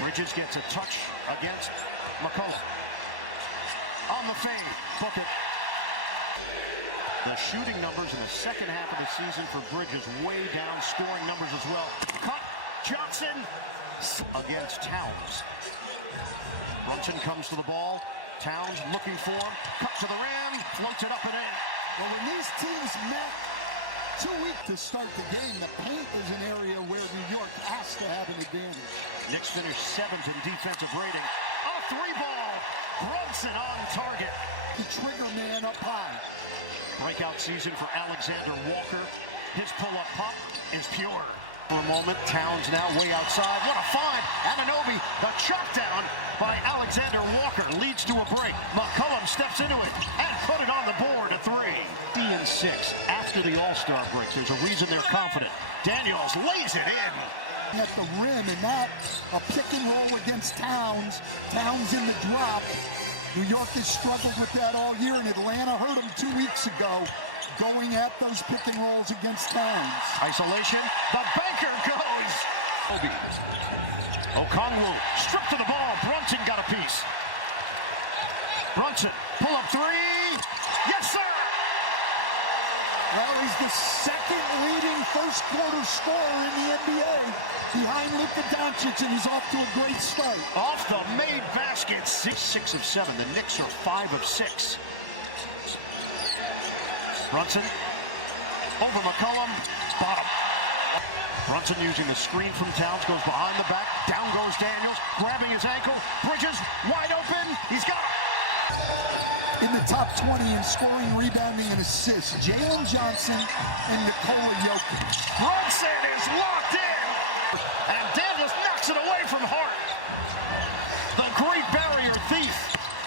Bridges gets a touch against McCullough. On the fade, book it. The shooting numbers in the second half of the season for Bridges way down, scoring numbers as well. Cut, Johnson against Towns. Brunson comes to the ball. Towns looking for him. Cut to the rim, floats it up and in. Well, when these teams met 2 weeks to start the game, the paint is an area where New York has to have an advantage. Knicks finished 7th in defensive rating. A three ball. Brunson on target. The trigger man up high. Breakout season for Alexander Walker. His pull-up pop is pure. For a moment, Towns now way outside. What a find! Anunoby, the chop down by Alexander Walker leads to a break. McCollum steps into it and put it on the board, a three. And 6 after the All-Star break. There's a reason they're confident. Daniels lays it in. At the rim, and that a pick and roll against Towns. Towns in the drop. New York has struggled with that all year, and Atlanta hurt them 2 weeks ago, going at those pick and rolls against Towns. Isolation, the banker goes. Okongwu stripped to the ball. Brunson got a piece. Brunson, pull up three. Yes, sir. Well, he's the second leading first quarter scorer in the NBA behind Luka Doncic, and he's off to a great start. Off the made basket, 6 of 7. The Knicks are 5 of 6. Brunson over McCollum, bottom. Brunson using the screen from Towns, goes behind the back, down goes Daniels, grabbing his ankle. Bridges wide open, he's got it. In the top 20 in scoring, rebounding, and assists, Jalen Johnson and Nikola Jokic. Brunson is locked in, and Daniels knocks it away from Hart. The Great Barrier Thief,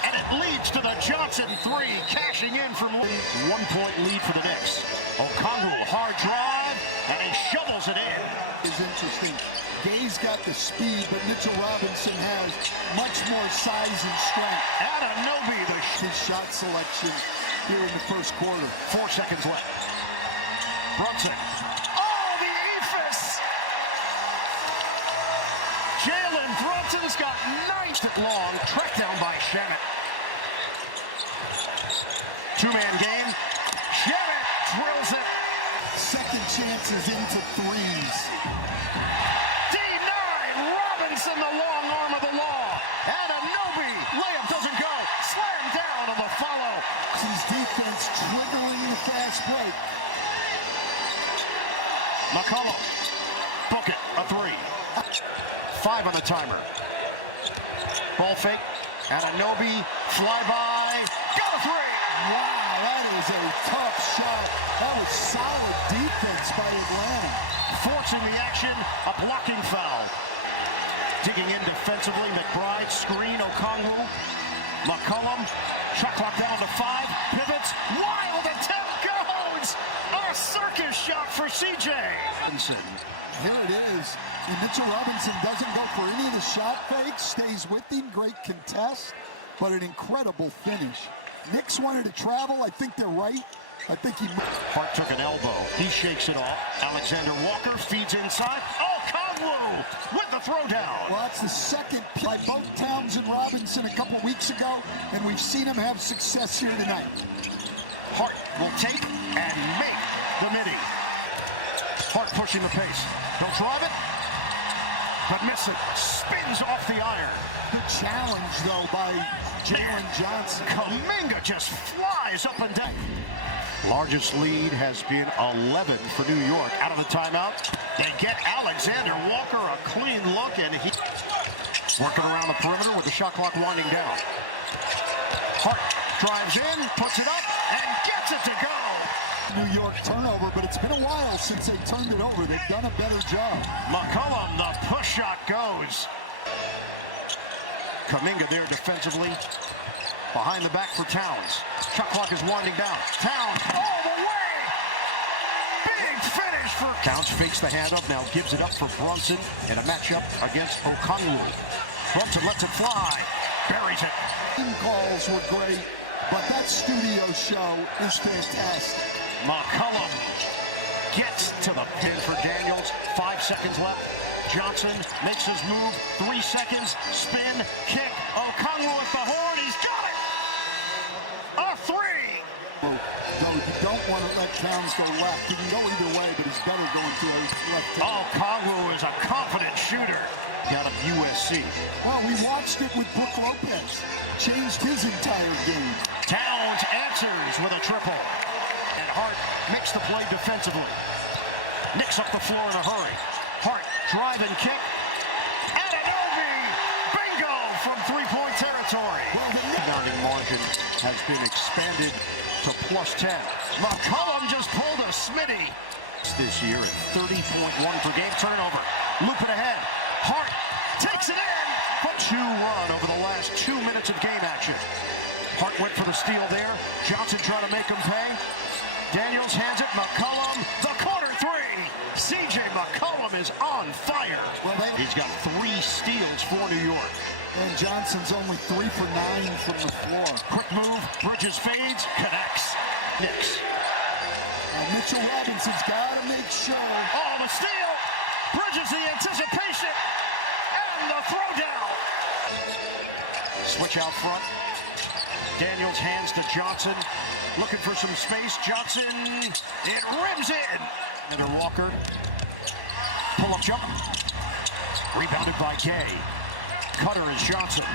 and it leads to the Johnson three, cashing in from 1-point lead for the Knicks. Okongwu, hard drive, and he shovels it in. Is interesting. Gay's got the speed, but Mitchell Robinson has much more size and strength. Anunoby, his shot selection here in the first quarter. 4 seconds left. Brunson. Oh, the ephus! Jalen Brunson's got 9 long, tracked down by Shannon. Two-man game. Shannon drills it. Second chances into threes. Robinson, the long arm of the law. Anunoby, layup doesn't go. Slam down on the follow. His defense triggering the fast break. McCollum, book it, a three. 5 on the timer. Ball fake. Anunoby, flyby, got a three. Wow, that is a tough shot. That was solid defense by Atlanta. Forcing the action, a blocking foul. Digging in defensively, McBride, screen, Okongwu, McCollum, shot clock down to 5, pivots, wild attempt goes! A circus shot for CJ. Here it is, and Mitchell Robinson doesn't go for any of the shot fakes, stays with him, great contest, but an incredible finish. Knicks wanted to travel, I think they're right. I think Hart took an elbow, he shakes it off. Alexander Walker feeds inside. Okongwu with the throwdown. Well, that's the second by both Towns and Robinson a couple weeks ago, and we've seen him have success here tonight. Hart will take and make the midi. Hart pushing the pace. He'll drive it, but miss it. Spins off the iron. Good challenge, though, by Jalen Johnson. Kuminga just flies up and down. Largest lead has been 11 for New York. Out of the timeout, they get Alexander Walker a clean look, and he working around the perimeter with the shot clock winding down. Hart drives in, puts it up, and gets it to go. New York turnover, but it's been a while since they turned it over. They've done a better job. McCollum, the push shot goes. Kuminga there defensively. Behind the back for Towns. Shot clock is winding down. Towns all the way. Big finish for Towns. Fakes the handoff, now gives it up for Brunson in a matchup against Okongwu. Brunson lets it fly. Buries it. Team calls were great, but that studio show is fantastic. McCollum gets to the pin for Daniels. 5 seconds left. Johnson makes his move. 3 seconds. Spin. Kick. Okongwu at the horn. He's got it. A three. Though you don't want to let Towns go left. He can go either way, but he's better going to a left. Okongwu is a confident shooter. Out of USC. Well, we watched it with Brook Lopez. Changed his entire game. Towns answers with a triple. And Hart makes the play defensively. Knicks up the floor in a hurry. Hart, drive and kick. Anunoby! Bingo from three-point territory. Well, the Rebounding margin has been expanded to +10. McCollum just pulled a smitty this year at 30.1 per game. Turnover. Loop it ahead. Hart takes it in. But 2-run over the last 2 minutes of game action. Hart went for the steal there. Johnson trying to make him pay. Daniels hands it. McCollum, the corner three. C.J. McCollum is on fire. Well, He's got 3 steals for New York. And Johnson's only 3 for 9 from the floor. Quick move. Bridges fades. Connects. Knicks. Mitchell Robinson's got to make sure. Oh, the steal. Bridges the anticipation. And the throwdown. Switch out front. Daniels hands to Johnson. Looking for some space. Johnson. It rims in. Another Walker. Pull-up jump. Rebounded by Gay. Cutter is Johnson.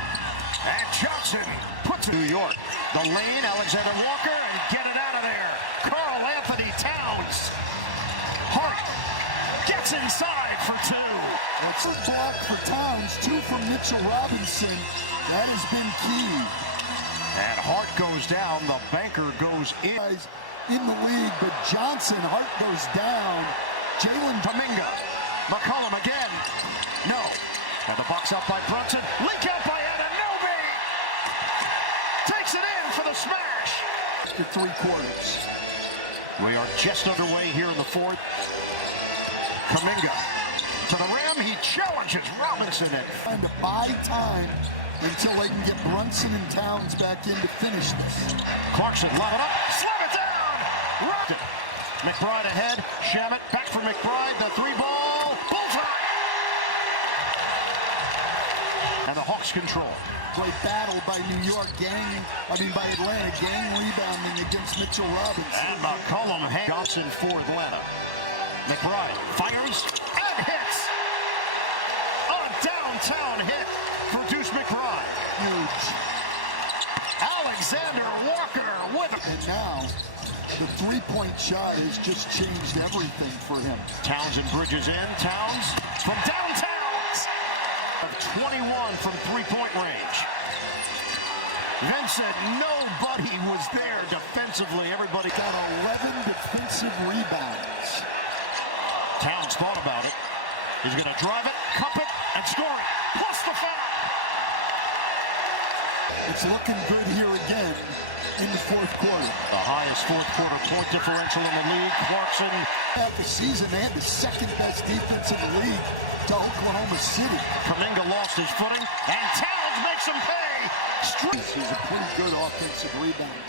And Johnson puts it. New York. The lane. Alexander Walker. And get it out of there. Karl Anthony Towns. Hart gets inside for 2. It's a block for Towns, 2 from Mitchell Robinson. That has been key. And Hart goes down. The banker goes in. In the league, but Johnson, Hart goes down. Jalen Kuminga. McCollum again. No. And the Bucks out by Brunson. Leak out by Anunoby. Takes it in for the smash. To 3 quarters. We are just underway here in the 4th. Kuminga to the rim. He challenges Robinson. Trying to buy time until they can get Brunson and Towns back in to finish this. Clarkson lob it up. Slam it down. Rocked it. McBride ahead. Shamet back for McBride. The 3-ball. Bullseye. And the Hawks control. Great battle by by Atlanta, gang rebounding against Mitchell Robinson. And McCollum Johnson for Atlanta. McBride fires and hits. A downtown hit for Deuce McBride. Huge. Alexander Walker with it. And now, the 3-point shot has just changed everything for him. Towns and Bridges in. Towns from downtown. Of 21 from 3-point range. Vincent, nobody was there defensively. Everybody got 11 defensive rebounds. Towns thought about it. He's going to drive it, cup it, and score it. Plus the foul. It's looking good here again in the 4th quarter. The highest 4th quarter point differential in the league. Clarkson. At the season, they had the 2nd best defense in the league to Oklahoma City. Kuminga lost his footing, and Towns makes him pay. He's a pretty good offensive rebounder.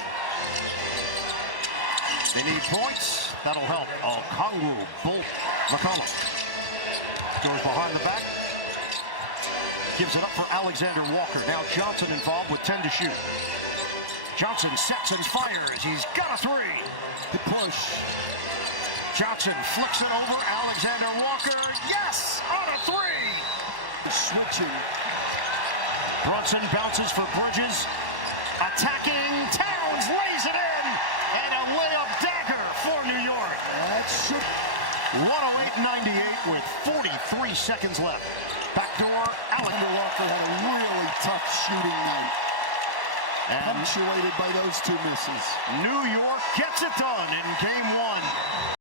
They need points. That'll help. Okongwu, Bolt, McCollum. Goes behind the back. Gives it up for Alexander Walker. Now Johnson involved with 10 to shoot. Johnson sets and fires. He's got a 3. The push. Johnson flicks it over. Alexander Walker. Yes! On a 3. The switching. Brunson bounces for Bridges. Attacking. Towns lays it in. And a layup dagger for New York. That's 108-98 with 43 seconds left. Backdoor. Alexander Walker had a really tough shooting night. Punctuated by those 2 misses. New York gets it done in game 1.